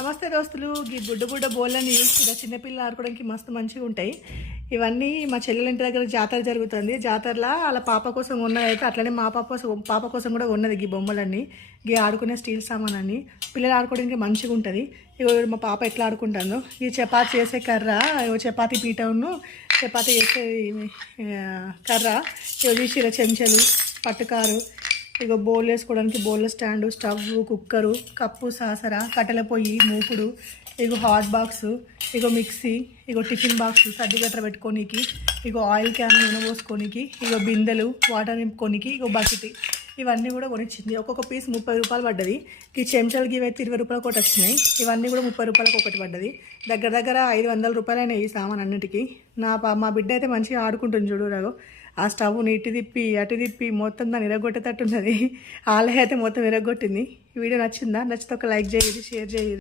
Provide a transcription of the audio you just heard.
నమస్తే దోస్తులు. ఈ బుడ్డ బుడ్డ బోళ్ళని చూసి చిన్నపిల్లలు ఆడుకోవడానికి మస్తు మంచిగా ఉంటాయి. ఇవన్నీ మా చెల్లెల ఇంటి దగ్గర జాతర జరుగుతుంది. జాతరలో వాళ్ళ పాప కోసం ఉన్నదైతే అట్లనే మా పాప కోసం కూడా ఉన్నది. ఈ బొమ్మలన్నీ ఈ ఆడుకునే స్టీల్ సామాన్ అన్ని పిల్లలు ఆడుకోవడానికి మంచిగా ఉంటుంది. ఇగో మా పాప ఎట్లా ఆడుకుంటాను. ఈ చపాతి చేసే కర్ర, చపాతీ పీఠను, చపాతీ చేసే కర్ర, తీసిన చెంచాలు, పట్టుకారు, ఇగో బౌల్ వేసుకోవడానికి bowl stand, stove, cooker, cup, saucer, కట్టెల పొయ్యి, మూకుడు, ఇగో హాట్ బాక్సు, ఇగో మిక్సీ, ఇగో టిఫిన్ బాక్స్ సర్దిగట్ర పెట్టుకోనికి, ఇగో ఆయిల్ క్యాన్ నూనె పోసుకోనికి, ఇగో బిందెలు వాటర్ నింపుకోనికి, ఇగో బకెట్. ఇవన్నీ కూడా కొనిచ్చింది. ఒక్కొక్క పీస్ 30 రూపాయలు పడ్డది. ఈ చెంచాలకి ఇవైతే 20 రూపాయలకు ఒకటి వచ్చినాయి. ఇవన్నీ కూడా 30 రూపాయలకు ఒకటి పడ్డది. దగ్గర 500 రూపాయలు అయినాయి ఈ సామాన్ అన్నిటికీ. మా బిడ్డ అయితే మంచిగా ఆడుకుంటుంది చూడు. రాగో ఆ స్టవ్ని ఇటు తిప్పి అటు తిప్పి మొత్తం దాన్ని ఇరగొట్టేటట్టున్నది. ఆలయ అయితే మొత్తం ఇరగొట్టింది. ఈ వీడియో నచ్చిందా? నచ్చితే ఒక లైక్ చేయండి, షేర్ చేయండి.